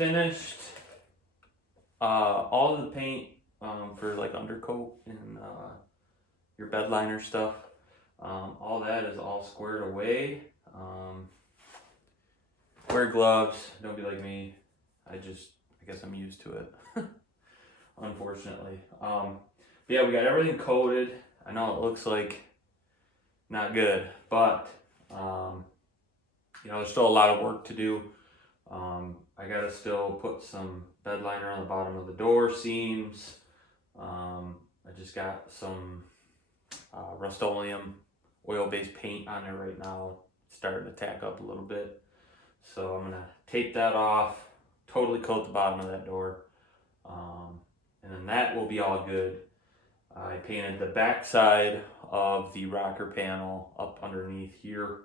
finished all of the paint for like undercoat and your bed liner stuff. All that is all squared away. Wear gloves. Don't be like me. I guess I'm used to it. Unfortunately. But yeah, we got everything coated. I know it looks like not good, but there's still a lot of work to do. I gotta still put some bed liner on the bottom of the door seams. I just got some Rust-Oleum oil-based paint on there right now. It's starting to tack up a little bit. So I'm gonna tape that off, totally coat the bottom of that door. And then that will be all good. I painted the back side of the rocker panel up underneath here.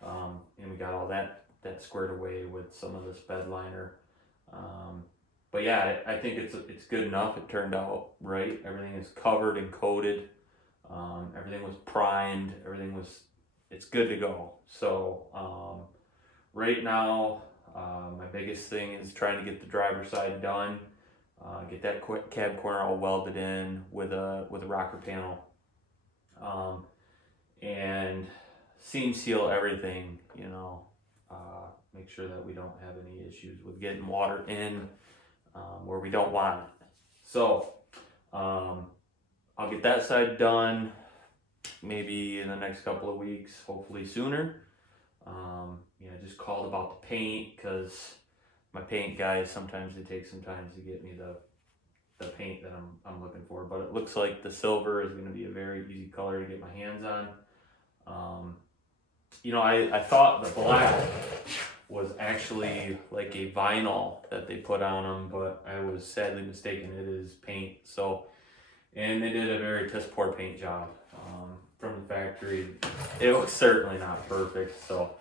And we got all that squared away with some of this bed liner. But yeah, I think it's good enough. It turned out right. Everything is covered and coated. Everything was primed. It's good to go. So right now, my biggest thing is trying to get the driver's side done. Get that cab corner all welded in with a rocker panel. And seam seal everything, make sure that we don't have any issues with getting water in where we don't want it. So I'll get that side done maybe in the next couple of weeks, hopefully sooner. I just called about the paint because my paint guys, sometimes they take some time to get me the paint that I'm looking for, but it looks like the silver is going to be a very easy color to get my hands on. I thought the black was actually like a vinyl that they put on them, but I was sadly mistaken. It is paint. And they did a very piss poor paint job from the factory. It was certainly not perfect. So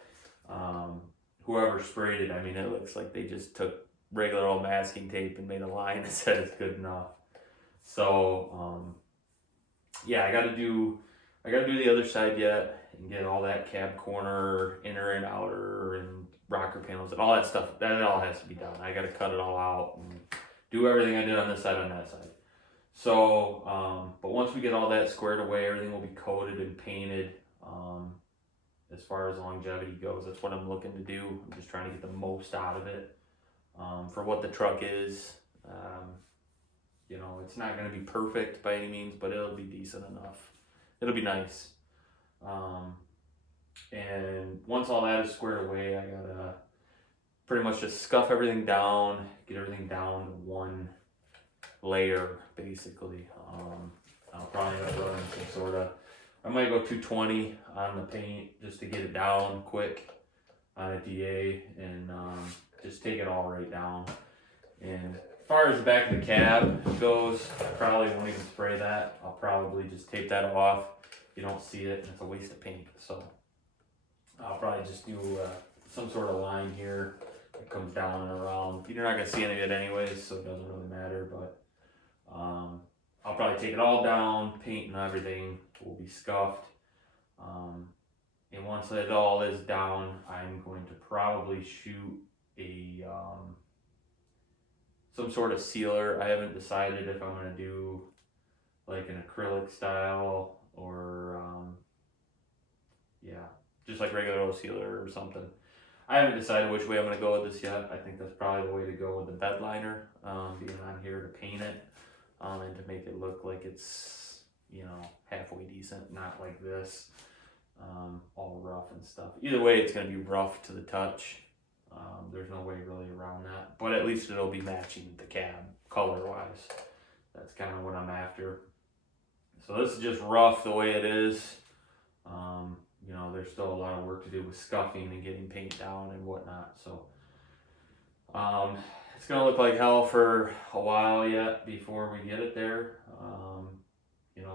whoever sprayed it, it looks like they just took regular old masking tape and made a line that said it's good enough. So I gotta do the other side yet and get all that cab corner, inner and outer, and rocker panels and all that stuff. That all has to be done. I gotta cut it all out and do everything I did on this side on that side. So, but once we get all that squared away, everything will be coated and painted. As far as longevity goes, that's what I'm looking to do. I'm just trying to get the most out of it. For what the truck is, it's not going to be perfect by any means, but it'll be decent enough. It'll be nice. And once all that is squared away, I gotta pretty much just scuff everything down, get everything down to one layer, basically. I'll probably end up running I might go 220 on the paint just to get it down quick on a DA and just take it all right down. And as far as the back of the cab goes, I probably won't even spray that. I'll probably just tape that off. You don't see it, and it's a waste of paint. So I'll probably just do some sort of line here that comes down and around. You're not gonna see any of it anyways, so it doesn't really matter. But I'll probably take it all down, paint and everything will be scuffed. And once it all is down, I'm going to probably shoot some sort of sealer. I haven't decided if I'm going to do like an acrylic style or just like regular old sealer or something. I haven't decided which way I'm going to go with this yet. I think that's probably the way to go with the bed liner, being on here to paint it and to make it look like it's halfway decent, not like this all rough and stuff. Either way, it's going to be rough to the touch. There's no way really around that, but at least it'll be matching the cab color wise. That's kind of what I'm after. So this is just rough the way it is. There's still a lot of work to do with scuffing and getting paint down and whatnot. So it's gonna look like hell for a while yet before we get it there.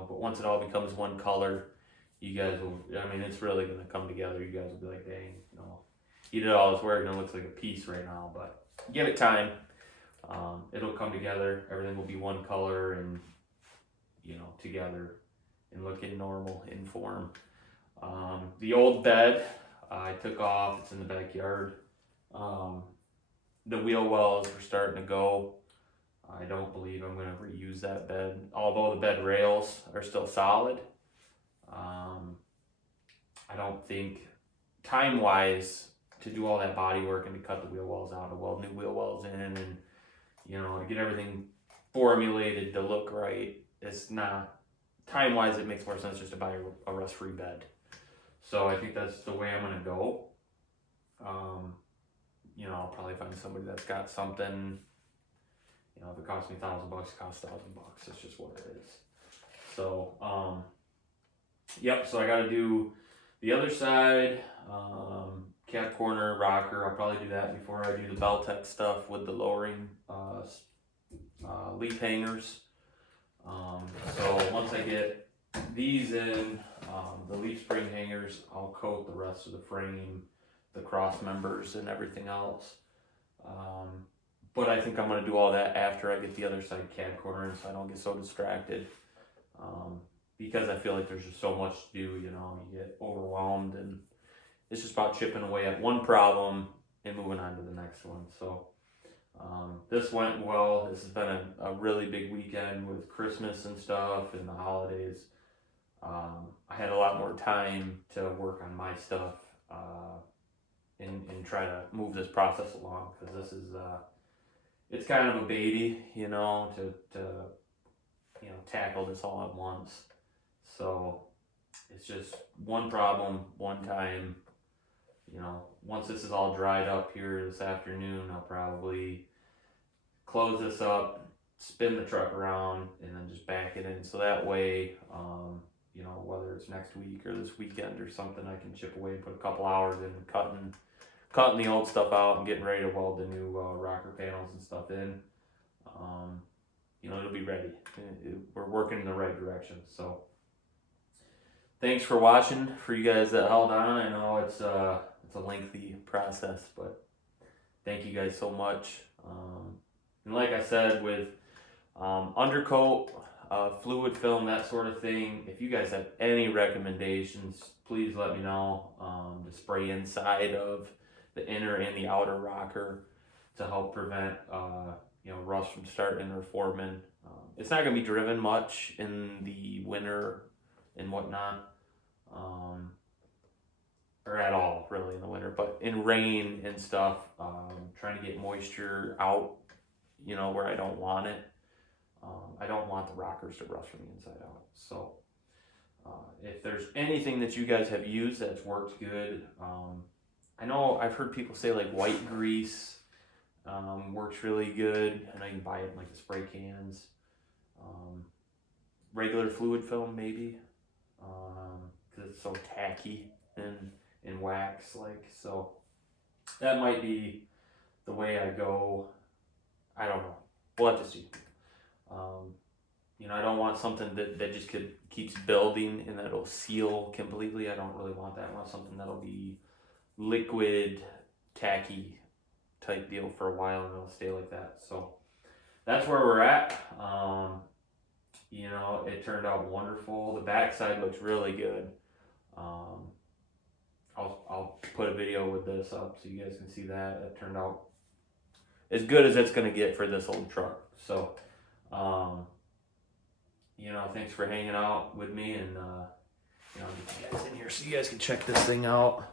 But once it all becomes one color, you guys will, it's really gonna come together. You guys will be like, dang, you did all this work and it looks like a piece right now, but give it time. It'll come together. Everything will be one color and, together and looking normal in form. The old bed I took off. It's in the backyard. the wheel wells are starting to go. I don't believe I'm gonna reuse that bed, although the bed rails are still solid. I don't think time-wise to do all that body work and to cut the wheel wells out, to weld new wheel wells in, and to get everything formulated to look right. It's not time-wise. It makes more sense just to buy a rust-free bed. So I think that's the way I'm gonna go. I'll probably find somebody that's got something. If it costs me $1,000, it costs $1,000. It's just what it is. So, yep. So I got to do the other side, cab corner, rocker. I'll probably do that before I do the Beltec stuff with the lowering leaf hangers. So once I get these in, the leaf spring hangers, I'll coat the rest of the frame, the cross members, and everything else. But I think I'm going to do all that after I get the other side cab corner in, so I don't get so distracted. Because I feel like there's just so much to do, you get overwhelmed, and it's just about chipping away at one problem and moving on to the next one. So this went well. This has been a really big weekend with Christmas and stuff and the holidays. I had a lot more time to work on my stuff and try to move this process along, because this is it's kind of a baby, to tackle this all at once. So it's just one problem, one time. Once this is all dried up here this afternoon, I'll probably close this up, spin the truck around, and then just back it in. So that way, whether it's next week or this weekend or something, I can chip away and put a couple hours in cutting the old stuff out and getting ready to weld the new rocker panels and stuff in. It'll be ready. We're working in the right direction. So thanks for watching. For you guys that held on, I know it's a lengthy process, but thank you guys so much. And like I said, with undercoat, fluid film, that sort of thing, if you guys have any recommendations, please let me know. To spray inside of the inner and the outer rocker to help prevent rust from starting or forming. It's not going to be driven much in the winter and whatnot, or at all really in the winter, but in rain and stuff, trying to get moisture out, where I don't want it. I don't want the rockers to rust from the inside out. So if there's anything that you guys have used that's worked good, I know I've heard people say like white grease works really good. I know you can buy it in like the spray cans. Regular fluid film maybe, because it's so tacky and wax like. So that might be the way I go. I don't know. We'll have to see. I don't want something that just keeps building and that'll seal completely. I don't really want that. I want something that'll be liquid, tacky type deal for a while, and it'll stay like that. So that's where we're at. It turned out wonderful. The backside looks really good. I'll put a video with this up so you guys can see that. It turned out as good as it's gonna get for this old truck. So thanks for hanging out with me, and get you guys in here so you guys can check this thing out.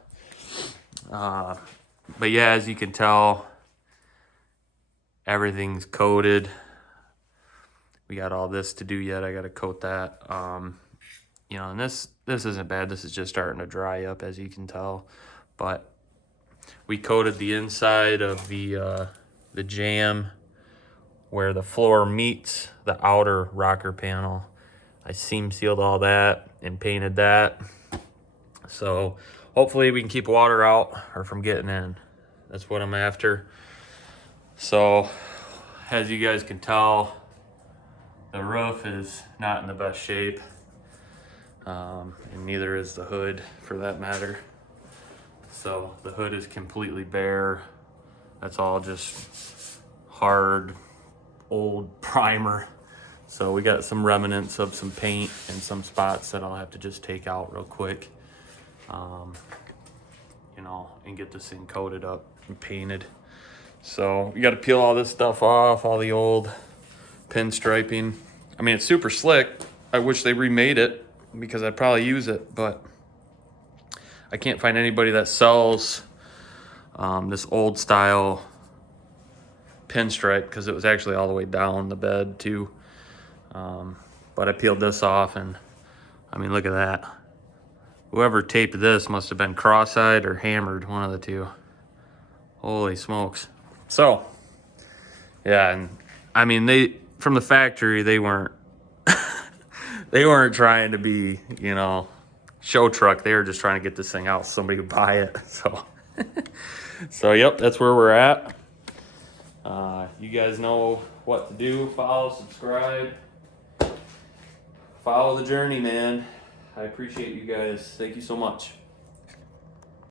But yeah, as you can tell, everything's coated. We got all this to do yet. I got to coat that. And this isn't bad. This is just starting to dry up, as you can tell. But we coated the inside of the jamb where the floor meets the outer rocker panel. I seam sealed all that and painted that. So hopefully we can keep water out or from getting in. That's what I'm after. So as you guys can tell, the roof is not in the best shape. And neither is the hood for that matter. So the hood is completely bare. That's all just hard old primer. So we got some remnants of some paint and some spots that I'll have to just take out real quick. And get this thing coated up and painted. So you got to peel all this stuff off, all the old pinstriping. I mean, it's super slick. I wish they remade it because I'd probably use it, but I can't find anybody that sells this old style pinstripe because it was actually all the way down the bed too. But I peeled this off, and I mean, look at that. Whoever taped this must have been cross-eyed or hammered, one of the two. Holy smokes. So, yeah, and I mean, they, from the factory, they weren't they weren't trying to be, you know, show truck. They were just trying to get this thing out so somebody would buy it. So so yep, that's where we're at. You guys know what to do. Follow, subscribe, follow the journey, man. I appreciate you guys. Thank you so much.